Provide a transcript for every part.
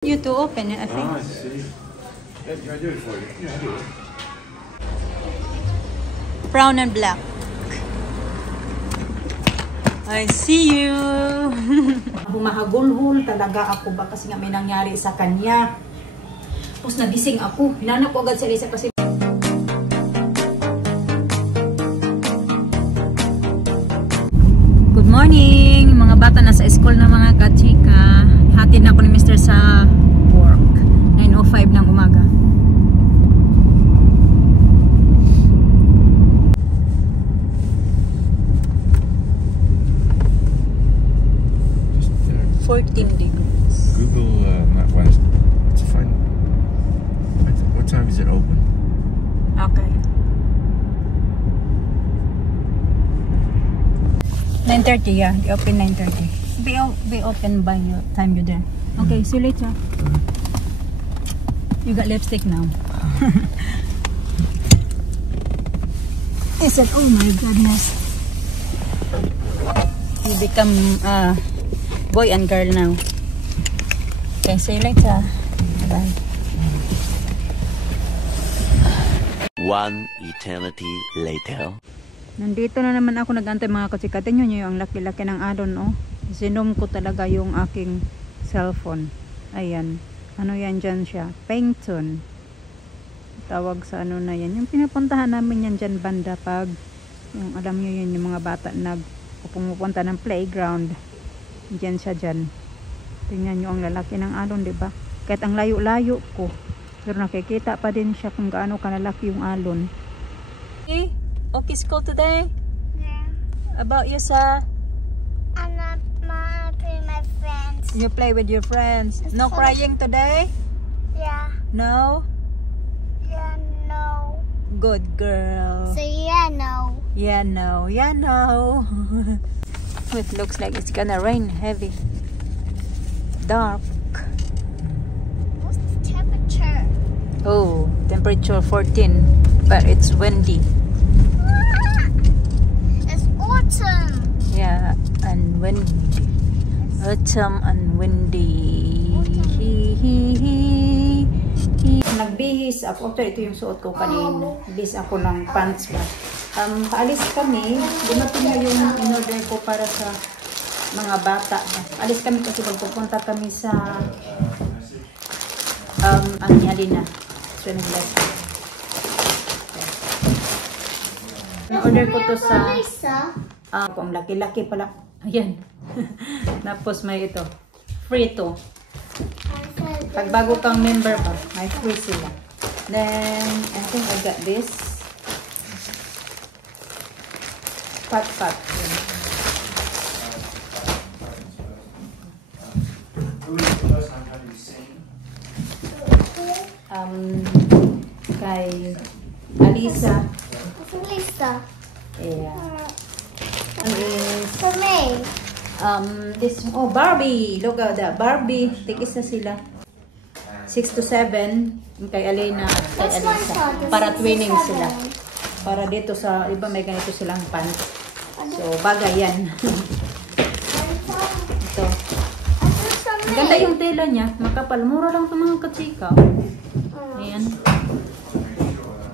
You to open it, I think. Oh, I see. Can I do it for you? Yeah, I'll do it. Brown and black. I see you. Humahagulhol talaga ako ba kasi nga may nangyari sa kanya. Tapos nagising ako. Hinanap ko agad si Elisa kasi Good morning, mga bata nasa school na mga kachika. Hatid na ako ni Mr. sa work. 9:05 ng umaga. Just 14 degrees. Google map. Let's find. What time is it open? Okay. 9:30, yeah. They open 9:30. Be open by your time you're there. Okay, see you later. You got lipstick now. He said, oh my goodness. You become boy and girl now. Okay, see you later. Bye. One eternity later. Nandito na naman ako nag-antay mga kachika. Tingnan nyo yung laki-laki ng alon, oh. Sinom ko talaga yung aking cellphone. Ayan. Ano yan dyan siya? Pengton. Tawag sa ano na yan. Yung pinapuntahan namin yan dyan banda pag, yung alam nyo yun, yung mga bata pumupunta ng playground. Dyan siya dyan. Tingnan nyo ang lalaki ng alon, diba? Kahit ang layo-layo ko. Pero nakikita pa din siya kung gaano kalalaki yung alon. Okay? Okay, school today? Yeah. About you, sir? I'm not playing my friends. You play with your friends. No crying today? Yeah. No? Yeah, no. Good girl. So yeah, no. Yeah, no. Yeah, no. It looks like it's gonna rain heavy. Dark. What's the temperature? Oh, temperature 14. But it's windy. It's autumn. Yeah, and windy. Autumn and windy. nagbihis ako. Ito yung suot ko kanina. Bihis ako ng pants ba. Paalis kami. Dumating na yung in-order ko para sa mga bata. Alis kami kasi magpupunta kami sa Alina. So, na-order ko to sa kung laki-laki pala. Ayan. Tapos may ito. Free to. Pag bago kang member ba, may free sila. Then, I think I got this. Pat. Kay Alisa. Lisa. Yeah. For me. Barbie. Look at that. Barbie. Tig-isa sila. 6 to 7. Kay Alina at kay Alisa. Para twinning sila. Para dito sa, iba may ganito silang pants. So, bagay yan. Ito. Ang ganda yung tela niya. Makapal. Mura lang ito mga kachika. Ayan.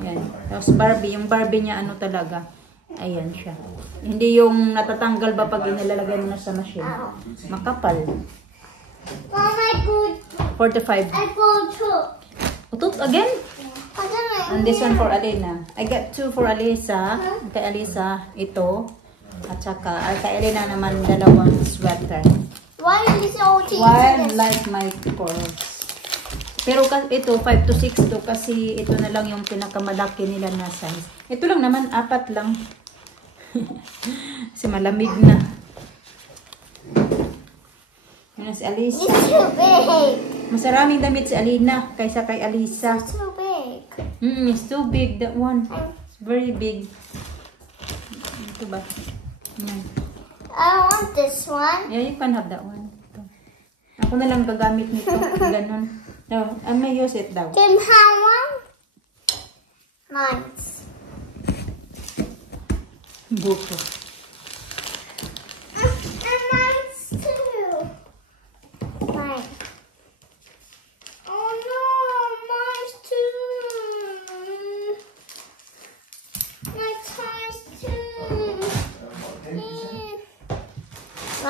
Ayan. Tapos Barbie. Yung Barbie niya ano talaga. Ayan siya. Hindi yung natatanggal ba pag inilalagay mo na sa machine. Makapal. Mom, I go 45. too. Utot again? I don't know. And this one for Alina. I got 2 for Alisa. Kay Alisa, ito. At saka, kay Alina naman, dalawang sweater. Why is it all changed? Why like my clothes? Pero ito, 5 to 6 to kasi ito na lang yung pinakamalaki nila na size. Ito lang naman, 4 lang. Kasi malamig na. Yun si Alisa. It's too big. Masaraming damit si Alina kaysa kay Alisa. It's too big. It's too big, that one. It's very big. Ito ba? Yan. I want this one. Yeah, you can have that one. Ito. Ako na lang gagamit nito. Ganon. No, I may use it daw. Can have one? Nice. Buko. And nice too. Mine.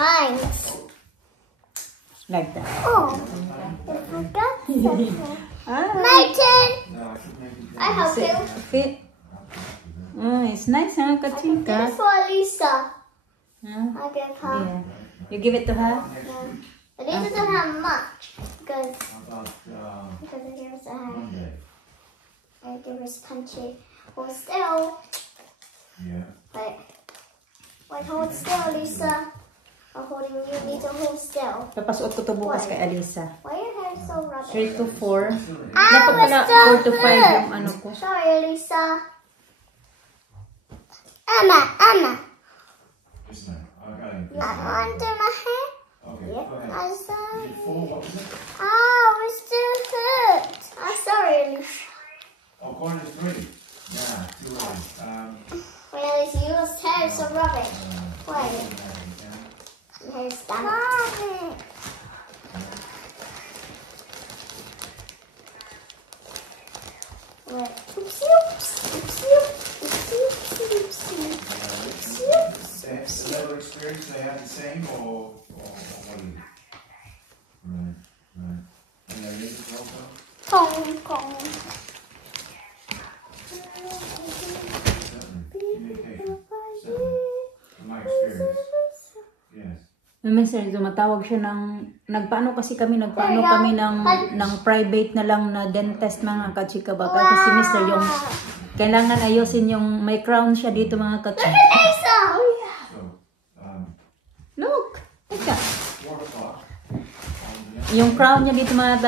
times. Like that. Oh, I forgot something. My turn. I help you. Fit. Oh, it's nice, huh, Kachika? This for Lisa. Huh? I give her. Yeah. You give it to her? Yeah. Lisa doesn't have much because I give it to her. I give her punchy. Hold still. Yeah. Wait, hold still, Lisa. I'm holding you. Need to hold still. Papasuot ko to bukas kay Alisa. Why your hair so rubbish? 3 to 4. Ah, Dapat pala we're 4 to 5 still yung ano ko. Sorry, Lisa. Emma. Just now. Okay. Under my hair. Okay. Yeah, Go ahead. I'm sorry. Is it 4? What was it? We're still hurt. I'm sorry, Lisa. Oh, corner 3. Yeah, too early. Well, your hair is so rubbish. Wait. Your hair is done. Wait. Oopsie, oops. Oopsie, oopsie, oopsie, oopsie. Oopsie, oops. The level experience they have the same or what is it? Right. And their music also? Kong, kong. Communication. From my experience. Yes. Minsan tumatawag siya ng nagpaano kami ng private na lang na dentist mga kachika ba kasi si Mr. yung kailangan ayusin yung may crown siya dito mga kachika. Lisa! So, Look! Ika. 4 o'clock. Yung crown niya dito mga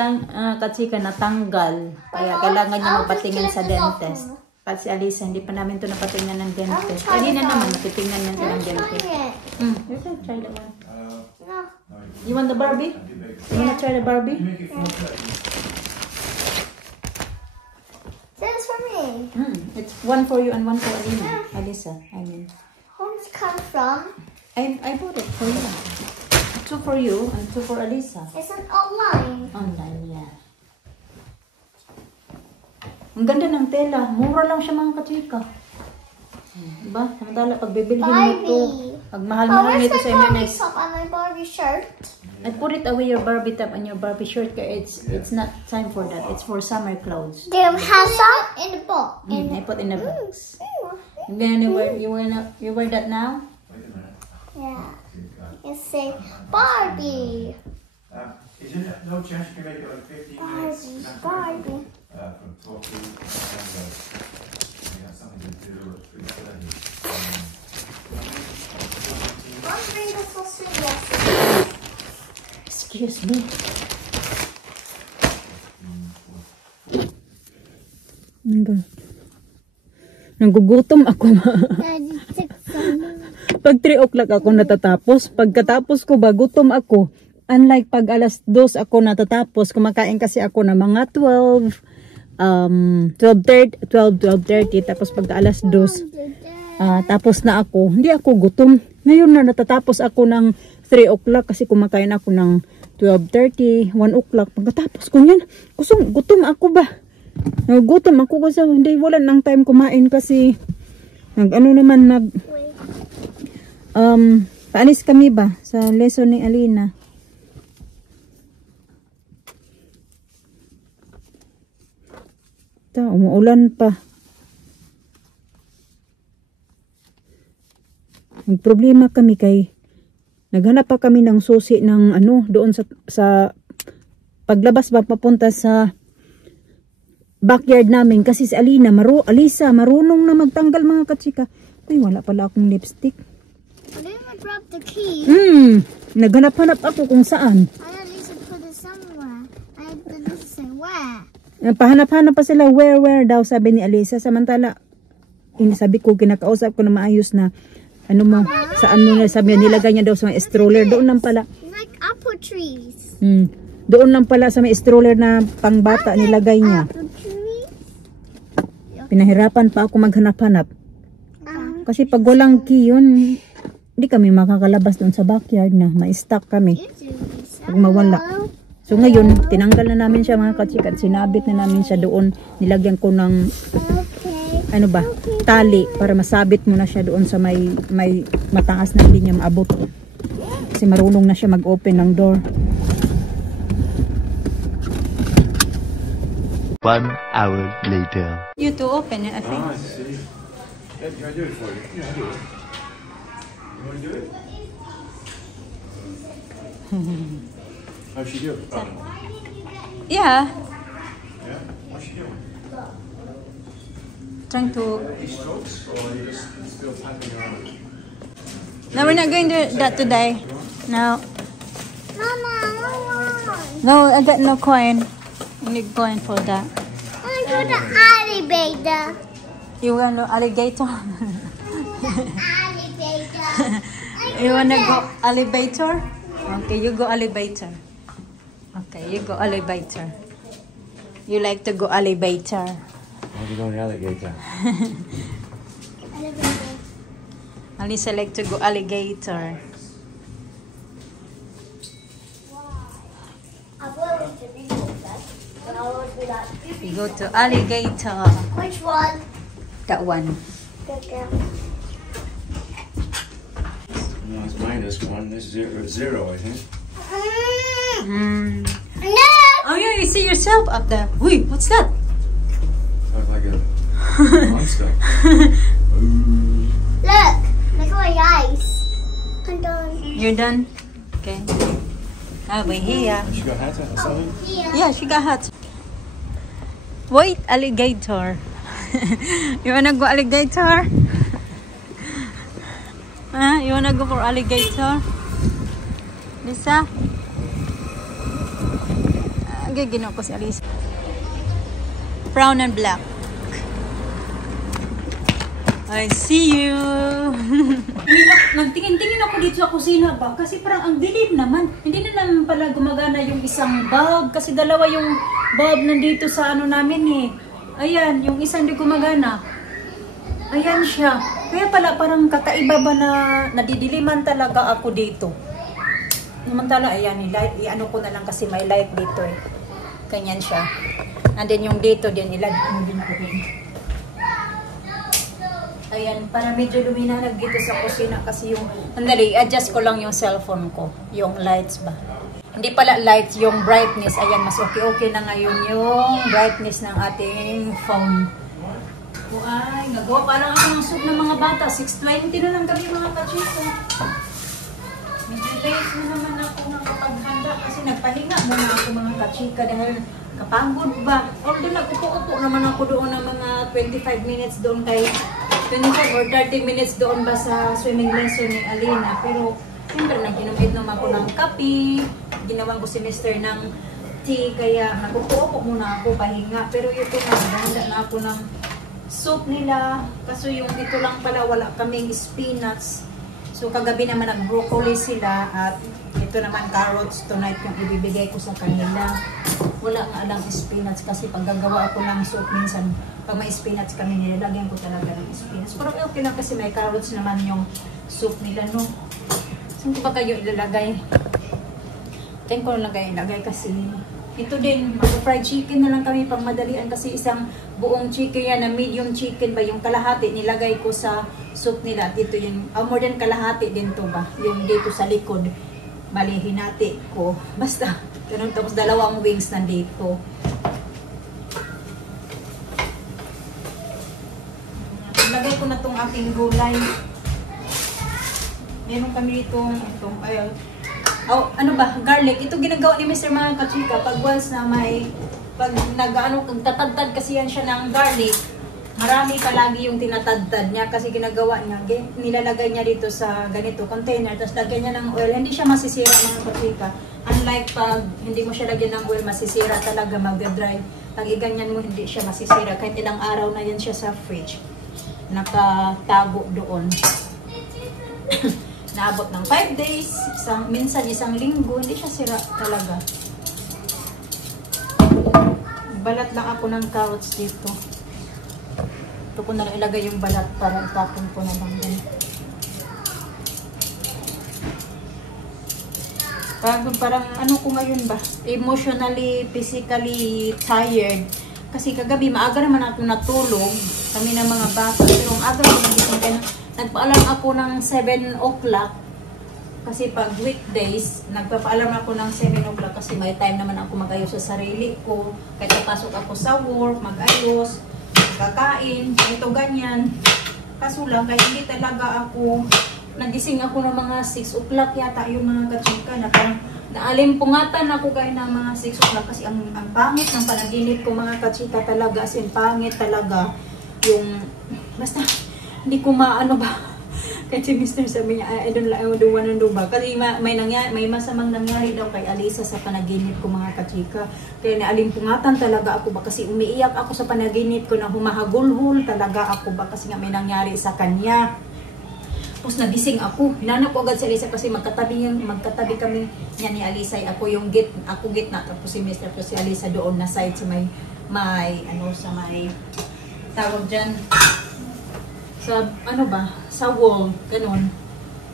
kachika natanggal. Kaya kailangan niya magpatingin sa dentist. Kasi si Alisa, hindi pa namin ito napatingnan ng dentist. Hindi na naman, matitingnan niya siya ng dentist. You can try that one. No. You want the Barbie? You wanna try the Barbie? Make it 4:30. This for me. It's one for you and one for Alisa, I mean. Where's it come from? I bought it for you. 2 for you and 2 for Alisa. It's an online. Online, yeah. Ang ganda ng tela. Mura lang siya mga kachika. Diba? Samantala, pag bibilhin mo ito, Barbie. pag mahal-mahal nito sa Barbie MMS. top on my Barbie shirt. I put it away your Barbie top and your Barbie shirt. It's not time for that. It's for summer clothes. Do you have some? In the box. I put in a box. And then you wear that now? Wait a minute. Yeah. You say Barbie. Is there no chance you can make it like 15 minutes? Barbie. From talking and we have something to do at 3:30. Barbie, this was serious. Excuse me. Nagugutom ako. Pag 3 o'clock ako natatapos, pagkatapos ko ba gutom ako. Unlike pag alas 2 ako natatapos, kumakain kasi ako na mga 12:30 tapos pag alas 2 tapos na ako, hindi ako gutom. Ngayon na natatapos ako ng 3 o'clock kasi kumakain ako ng 12:30, 1 o'clock. Pagkatapos ko niyan, gutom ako ba? Gutom ako kasi hindi wala nang time kumain kasi paalis kami ba sa lesson ni Alina. Umuulan pa. Nagproblema kami kay naghanap pa kami ng susi ng doon sa paglabas ba papunta sa backyard namin kasi si Alisa marunong na magtanggal mga katsika. Ay, wala pala akong lipstick. I didn't drop the key. Naghanap-hanap ako kung saan. I at least put it somewhere. I didn't say where. Pahanap-hanap pa sila where daw sabi ni Alisa. Samantala, sabi ko, kinakausap ko na maayos na saan mo na sabi nilagay niya daw sa may stroller. Doon lang pala. Like apple trees. Doon lang pala sa may stroller na pangbata nilagay niya. Apple trees? Pinahirapan pa ako maghanap-hanap. Kasi pag walang key yun, hindi kami makakalabas doon sa backyard na ma-stuck kami. Pag mawala. So ngayon, tinanggal na namin siya mga katsika at sinabit na namin siya doon. Nilagyan ko ng tali para masabit mo na siya doon sa may mataas na hindi niya maabot. kasi marunong na siya mag-open ng door. 1 hour later. You to open it, I think. Ah, I see. Yeah, can I do it for you? Yeah, I'll do it. You want to do it? How's she doing? Oh. Yeah. Yeah? How's she doing? Trying to... Any strokes, or are you just still tapping her on? No, we're not going to do that today. No. Mama, I want. No, I got no coin. I need coin for that. I want to do the alligator. You want to alligator? Alligator. You want to go alligator? Okay, you go alligator. Okay, you go alligator. You like to go alligator. Why are you going alligator? Alligator. Alisa like to go alligator. I will eat the big one, but I will do that. We go to alligator. Which one? That one. Good girl. No, it's -1. This is 0, I think. No! Oh yeah, you see yourself up there. Wait, what's that? Looks like a monster. Look! Look at my eyes. I'm done. You're done? Okay. We're here. She got hat or something? Here. Yeah, she got hot. Wait, alligator. You wanna go alligator? Huh? You wanna go for alligator? Lisa? Gagino ko si Alisa. Brown and black. I see you. Nagtingin-tingin ako dito sa kusina ba? Kasi parang ang dilim naman. Hindi na naman pala gumagana yung isang bulb. Kasi dalawa yung bulb nandito sa ano namin eh. Ayan, yung isang di gumagana. Ayan siya. Kaya pala parang kakaiba ba na nadidiliman talaga ako dito. Namantala, ayan, i-ano ko na lang kasi may light dito eh. Ganyan siya. And then yung dito din, ano din ko din. Ayan, para medyo luminanag dito sa kusina kasi yung, andali, adjust ko lang yung cellphone ko, yung lights ba. Hindi pala lights, yung brightness. Ayan, mas okay na ngayon yung brightness ng ating phone. O ay, nagawa pa lang ako ng soup ng mga bata. 6:20 na lang kami mga kachika. Medyo late na naman ako nakapaghanda kasi nagpahinga muna ako mga kachika dahil kapagod ba. Although nag-upo-upo naman ako doon ng mga 25 minutes doon kay 25 or 30 minutes doon ba sa swimming lesson ni Alina. Pero, siyempre, nag-inom naman ako ng kape. Ginawan ko si Mr. ng tea. Kaya, nag-upo muna ako, pahinga. Pero ito na, nagahanda na ako ng soup nila. Kaso yung ito lang pala, wala kaming spinach. So, kagabi naman nag-broccoli sila. At ito naman, carrots tonight yung ibibigay ko sa kanila. Wala nga lang spinach kasi pag gagawa ako ng soup minsan, pag may spinach kami, nilalagyan ko talaga ng spinach. Pero okay lang kasi may carrots naman yung soup nila, no? Saan ko ba kayo ilalagay? Tingin ko lang kayo ilalagay kasi ito din, mag-fried chicken na lang kami pang madalian kasi isang buong chicken yan na medium chicken ba, yung kalahati nilagay ko sa soup nila. At ito yung, more than kalahati din to ba, yung dito sa likod. Bali, hinati ko. Basta, ganun, tapos dalawang wings nandito. Lagay ko na tong aking gulay. Meron kami itong ano ba, garlic. Ito ginagawa ni Mr. mga kachika. Pag once na may, pag tatadtad kasi yan siya ng garlic, marami palagi yung tinatadtad niya kasi ginagawa niya, nilalagay niya dito sa ganito container, tapos lagyan niya ng oil. Hindi siya masisira mga kachika. Unlike pag hindi mo siya lagyan ng oil, masisira talaga, mag-dry. Pag iganyan mo, hindi siya masisira. Kahit ilang araw na yan siya sa fridge. Nakatago doon. Naabot ng 5 days, minsan isang linggo, hindi siya sira talaga. Balat lang ako ng carrots dito. Ito ko na lang ilagay yung balat para tapon ko na lang din. Parang ano ko ngayon ba? Emotionally, physically tired. Kasi kagabi, maaga naman ako natulog. Kami ng mga bata. Pero ang aga naman nagising ka na. Nagpaalam ako ng 7 o'clock. Kasi pag weekdays, nagpapaalam ako ng 7 o'clock kasi may time naman ako mag-ayos sa sarili ko. Kaya pasok ako sa work, mag-ayos, kakain, ito ganyan. Kaso lang, kaya hindi talaga ako, nagising ako ng mga 6 o'clock yata yung mga kachika na parang naalimpungatan ako kayo ng mga 6 o'clock kasi ang pangit ng panaginip ko mga kachika talaga, as in pangit talaga. Yung, basta, hindi ko maano ba. Kasi Mr. sabi niya, I don't want to do ba. Kasi may masamang nangyari daw kay Alisa sa panaginip ko mga kachika. Kaya naalimpungatan talaga ako ba. Kasi umiiyak ako sa panaginip ko na humahagulhol talaga ako ba. Kasi nga may nangyari sa kanya. Tapos nagising ako. Hinanap ko agad si Alisa kasi magkatabi kami niya ni Alisa. Ako yung gitna. Tapos si Mr. Tapos si Alisa doon na side sa may tawag dyan. Sa sa wall, ganun.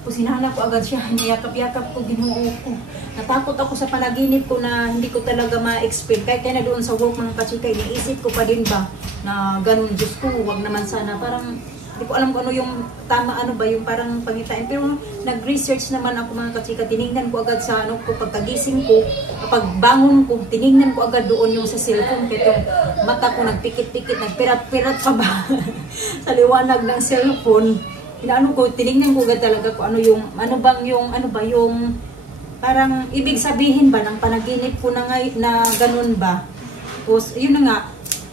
Tapos hinahanap ko agad siya, niyakap-yakap ko, Ginoo ko. Natakot ako sa panaginip ko na hindi ko talaga ma-explain. Kaya na doon sa work mga kachika, iniisip ko pa din ba na ganun, Diyos ko, wag naman sana. Parang, hindi ko alam kung ano yung tama, yung parang pangitain. Pero nag-research naman ako mga kachika, tinignan ko agad sa pagkagising ko, kapag bangon ko, tinignan ko agad doon yung sa cellphone. Kaya yung mata ko nagpikit-pikit, nagpirat-pirat pa ba sa liwanag ng cellphone. Tinignan ko agad talaga kung yung parang ibig sabihin ba ng panaginip ko na ganun ba. Tapos yun na nga,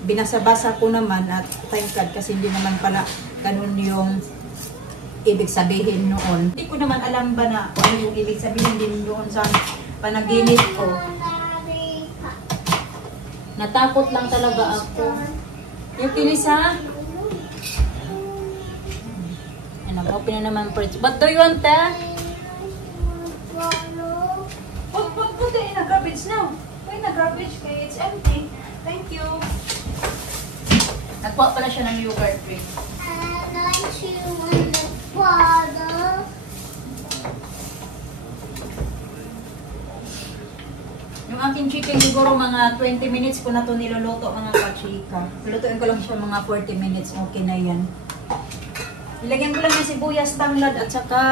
binasa-basa ko naman at thank God kasi hindi naman pala ganun yung ibig sabihin noon. Hindi ko naman alam ba na kung ano yung ibig sabihin din doon sa panaginip ko. Natakot lang talaga ako. Yung Kilisa? Nag-open na naman fridge. What do you want, ta? Put it in a garbage now. Put in a garbage kaya it's empty. Thank you. Nagkuha pala siya ng yogurt drink. Yung aking chicken siguro mga 20 minutes ko na ito niluluto mga kachika. Lutuin ko lang siya mga 40 minutes. Okay na yan. Ilagyan ko lang ng sibuyas, tanglad at saka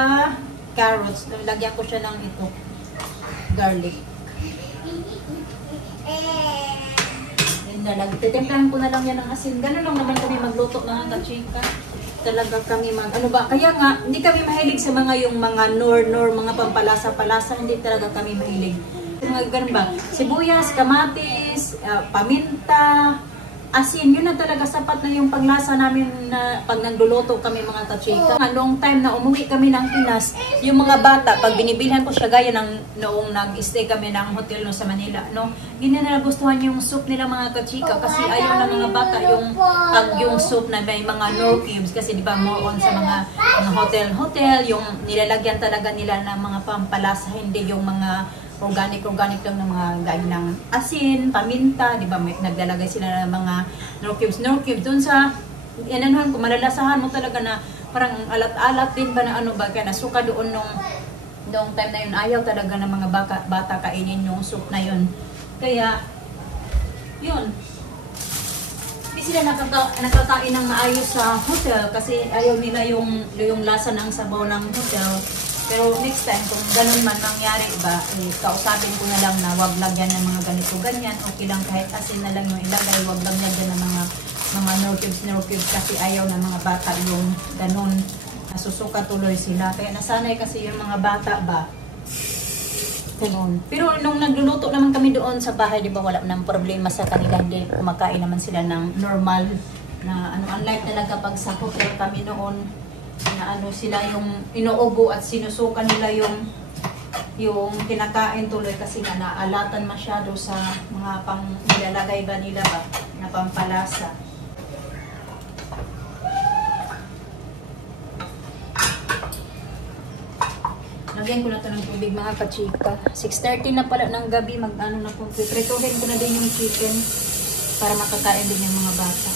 carrots. Lagyan ko siya ng garlic. Titimplahan ko na lang yan ng asin. Ganun lang naman kami magluto mga kachika. Talaga kami kaya nga, hindi kami mahilig sa yung mga mga pampalasa-palasa. Hindi talaga kami mahilig. Mga ganun ba? Sibuyas, kamatis, paminta, asin, yun na talaga sapat na yung panglasa namin na pag nagluluto kami mga kachika. Long time na umuwi kami ng Pinas, yung mga bata, pag binibilhan ko siya gaya noong nag-stay kami ng hotel sa Manila, hindi na nagustuhan yung soup nila mga kachika kasi ayaw ng mga bata yung soup na may mga Knorr cubes kasi di ba more on sa mga hotel, yung nilalagyan talaga nila ng mga pampalasa, hindi yung mga organic lang ng mga gaya ng asin, paminta, di ba? Naglalagay sila ng mga Knorr cubes. Doon sa, kung malalasahan mo talaga na parang alat-alat din ba na kaya nasuka doon nung time na yun, ayaw talaga ng mga bata kainin yung soup na yun. Kaya, yun. Hindi sila nakakain ng maayos sa hotel kasi ayaw nila yung lasa ng sabaw ng hotel. Pero next time, kung ganun man nangyari ba, kausapin ko na lang na wag lagyan ng mga ganito-ganyan. Okay lang kahit asin na lang yung ilagay, wag lang lagyan ng mga Knorr cubes kasi ayaw ng mga bata yung ganun. Nasusuka tuloy sila. Kaya nasanay kasi yung mga bata ba. Ganun. Pero nung nagluluto naman kami doon sa bahay, di ba wala nang problema sa kanila. Hindi kumakain naman sila ng normal na unlike talaga pag sa hotel kami noon. Na sila yung inuubo at sinusukan nila yung kinakain tuloy kasi nga naalatan masyado sa mga nilalagay ba nila ba na pampalasa. Lagyan ko na ito ng tubig mga kachika. 6:30 na pala ng gabi, na po. Prituhin ko na din yung chicken para makakain din yung mga bata.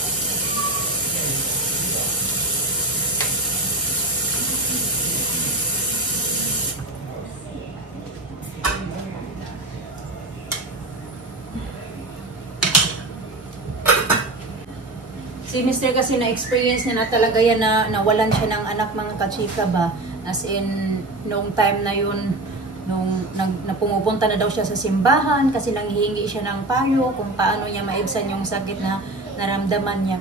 Si Mr. kasi na-experience niya na talaga yan na nawalan siya ng anak mga kachika ba. As in, noong time na yun, nung pumupunta na daw siya sa simbahan kasi nanghihingi siya ng payo kung paano niya maibsan yung sakit na naramdaman niya.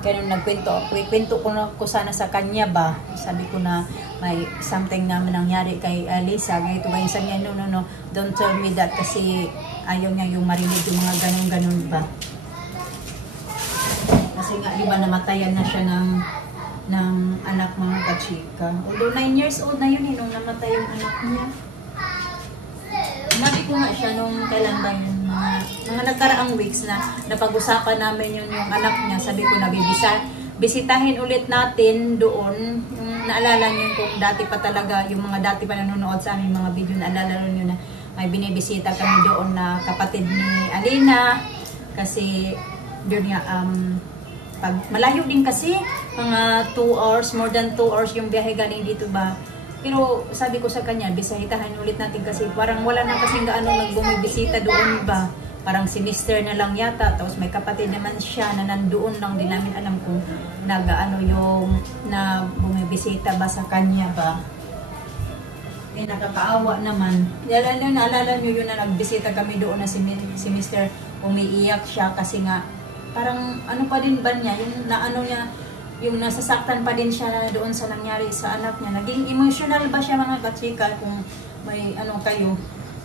Kaya nung kwento ko sana sa kanya ba, sabi ko na may something naman nangyari kay Lisa. Ganito kayo sa niya, no, don't tell me that kasi ayaw niya yung marinig yung mga ganun ba. Kasi nga, di ba, namatayan na siya ng anak mga kachika. Although 9 years old na yun nung namatay yung anak niya. Sinabi ko nga siya nung kailan ba yun, mga nagkaraang weeks na napag-usapan namin yung anak niya. Sabi ko na bisitahin ulit natin doon. Yung naalala niyo kung dati pa talaga, yung mga dati pa nanonood sa aming mga video, naalala niyo na may binibisita kami doon na kapatid ni Alina. Kasi doon nga, pag malayo din kasi, mga 2 hours, more than 2 hours yung biyahe galing dito ba. Pero sabi ko sa kanya, bisitahin ulit natin kasi parang wala na kasing gaano nagbumibisita doon ba. Parang semester na lang yata, tapos may kapatid naman siya na nandoon lang, din namin alam kung nag-ano yung na bumibisita ba sa kanya ba. Eh, nakakaawa naman. Naalala nyo yun na nagbisita kami doon na semester, umiiyak siya kasi nga, parang ano pa din ba niya, yung naano niya, yung nasasaktan pa din siya doon sa nangyari sa anak niya. Naging emotional ba siya mga kachika? Kung may ano kayo,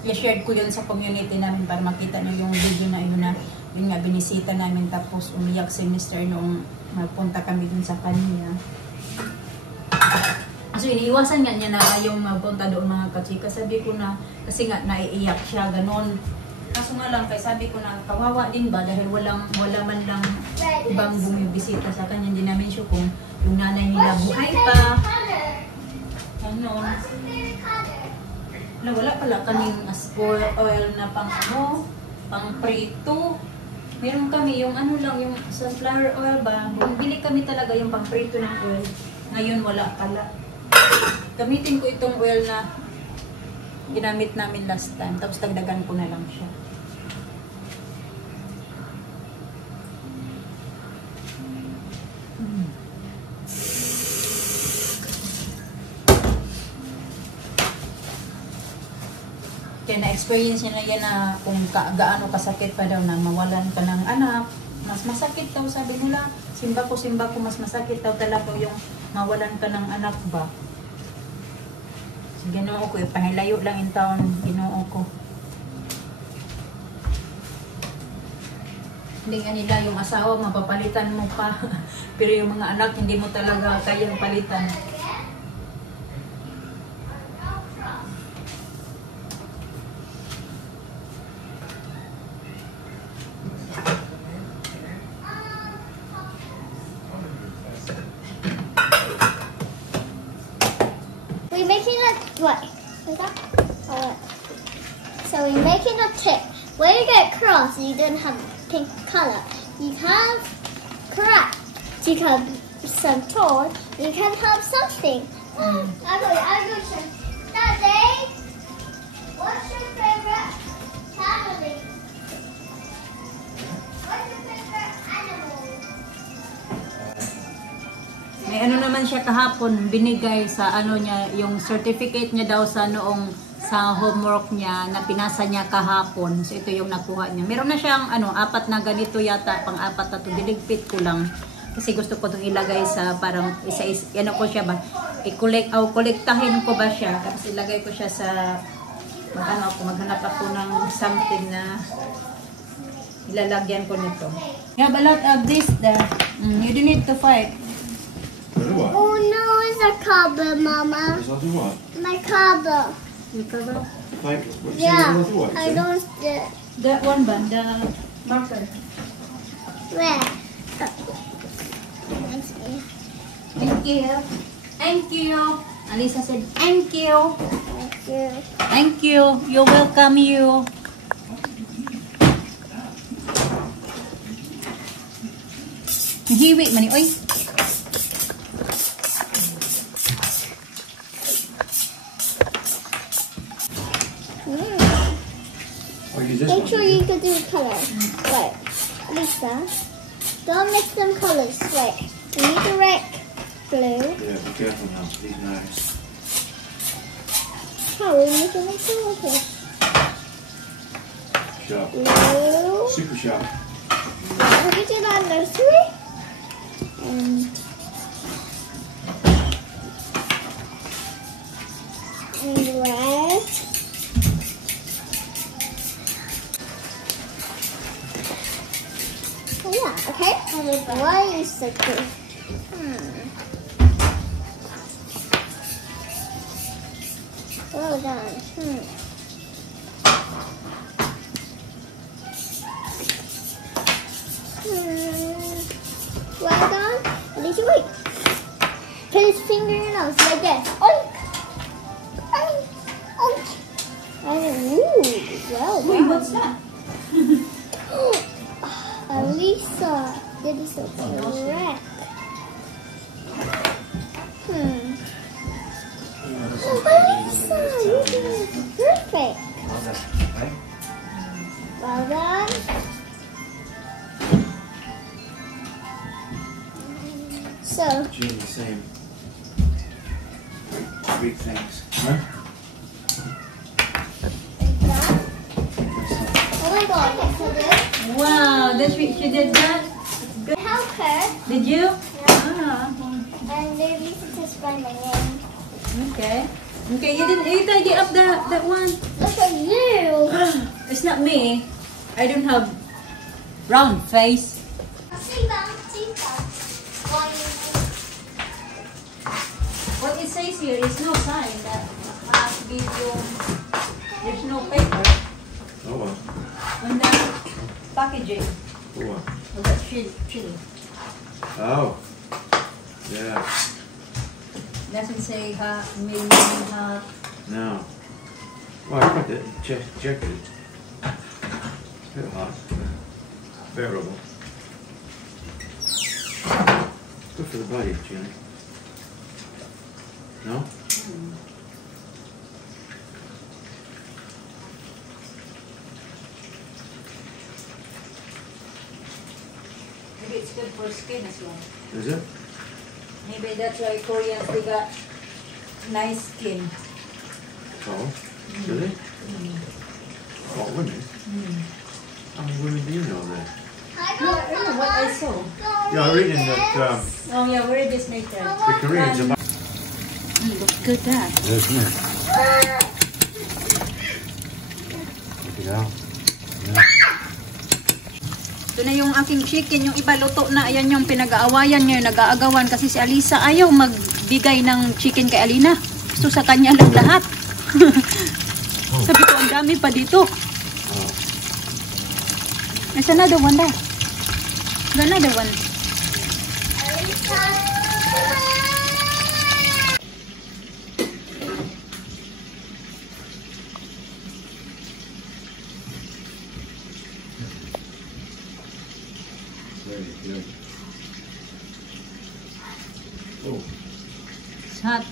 i-share ko yun sa community namin para makita niyo yung video na yun nga binisita namin tapos umiyak si Mr. noong magpunta kami dun sa kanya. So iniiwasan nga niya na ayaw magpunta doon mga kachika. Sabi ko na, kasi nga naiiyak siya, ganon. Kaso nga lang, kay sabi ko na kawawa din ba dahil wala man lang ibang bumibisita sa kanya. Hindi namin sure kung yung nanay nila buhay pa. Ano? Wala pala kaming oil na pang prito. Meron kami yung ano lang, yung sunflower oil ba. Bumili kami talaga yung pang prito ng oil. Ngayon wala pala. Gamitin ko itong oil na ginamit namin last time. Tapos dagdagan ko na lang siya. Kaya na-experience niya na yan na kung gaano kasakit pa daw na mawalan ka ng anak. Mas masakit daw, sabi nila. Simba ko, mas masakit daw talaga yung mawalan ka ng anak ba. So, ginoo ko, ipahilayo lang in town, ginoo ko. Hindi nga nila yung asawa, mapapalitan mo pa. Pero yung mga anak, hindi mo talaga kayang palitan. We're making a what? Is that? Oh, what? So we're making a tip. When you get cross, you don't have pink color. You have correct. You have some tall. You can have something. I go to Daddy. What's your favorite family? What's your favorite animal? May ano naman siya kahapon, binigay sa ano niya, yung certificate niya daw sa noong sa homework niya na pinasa niya kahapon. So ito yung nakuha niya. Meron na siyang ano, 4 na ganito yata, pang-4 na to. Diligpit ko lang. Kasi gusto ko itong ilagay sa parang ano ko siya ba? Kolektahin ko ba siya? Tapos ilagay ko siya sa maghanap ako ng something na ilalagyan ko nito. You have a lot of this there. You don't need to fight. What? Oh no, it's a cobber, Mama. Is that the what? My cobber. Like, what's Yeah, the what? I don't. That one ba? The marker. Where? Thank you. Thank you. Alisa said, thank you. Thank you. Thank you. You're welcome, you. Hiwi man ni, oy. Oh, use this Make one. sure you can do color. Right. Lisa, don't mix them colors. Wait. You need the red, blue. Yeah, be careful now. These knives. How are we making a swordfish? Sharp. Blue. Super sharp. Have you done that nursery? And red. Oh, yeah, okay. And the boy is so good. Well done. Well done. Let's wait. Put his finger in your nose like this. Oink. Oink. Oink. And ooh, well done. Wait, what's that? Elisa did this so correct. Elisa, you did it perfect. Well done. So, Gene, the same. Big things. Huh? oh my god, yes I did. Wow, that's what she did that. Good. Help her. Did you? Yeah. Ah, And they're using to spell my name. okay. Okay, you tidy up that one. Look at you. It's not me. I don't have round face. What it says here is no sign that must be there's no paper Oh, well. on the packaging Oh, well. of that chili. Oh. Yeah. Doesn't say million No. Well, I read it. Check it. It's a bit hard. Bearable. Good for the body, Jenny. No? Maybe it's good for skin as well. Is it? Maybe that's why Koreans they got nice skin. Oh. Really? What, women? How many women do you know there? I No, I don't know what I saw. Yeah, I'm reading that Oh yeah, we're this later. the Koreans are... Look good that. Isn't it? Look it out. Ito na yung aking chicken, yung iba luto na. Ayan yung pinag-aawayan niya, nag-aagawan kasi si Alisa ayaw magbigay ng chicken kay Alina. Gusto sa kanya lang lahat. Sabi ko, ang dami pa dito. There's another one there. There's another one. Very good. Oh. It's hot.